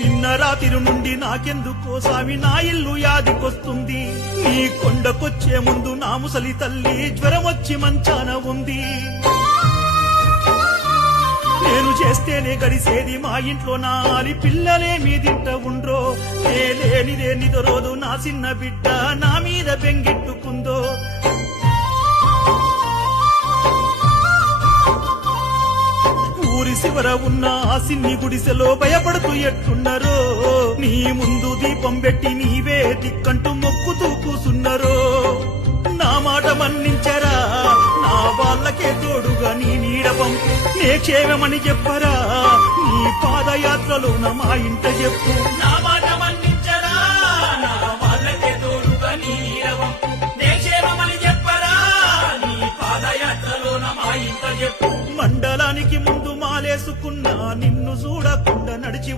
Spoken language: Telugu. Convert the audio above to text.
నిన్న రాత్రి నుండి నాకెందుకో సామి నా ఇల్లు యాదికొస్తుంది. నీ కొండకొచ్చే ముందు నా ముసలి తల్లి జ్వరం వచ్చి మంచాన ఉంది. నేను చేస్తేనే గడిసేది మా ఇంట్లో నాలి పిల్లలే మీదింట ఉండ్రో. లేనిదే నిదరోదు నా చిన్న బిడ్డ నా మీద బెంగెట్టుకుందో. ఊరి శివర ఉన్న ఆ సిన్ని గుడిసెలో భయపడుతూ ఎట్టున్నారో. నీ ముందు దీపం పెట్టి నీవే దిక్కంటూ మొక్కుతూ కూసున్నారో. నా మాట మన్నించరా, నా వాళ్ళకే తోడుగా నీ నీడ పంపు. నే క్షేమమని చెప్పరా, నీ పాదయాత్రలో నా మా ఇంట చెప్పు. నా మాట మన్నించరా, నా వాళ్ళకే తోడుగా నీ నీడ పంపు. నే క్షేమమని చెప్పరా, నీ పాదయాత్రలో నా మా ఇంట చెప్పు. మండలానికి ముందు మాలేసుకున్నా నిన్ను చూడకుండా నడిచి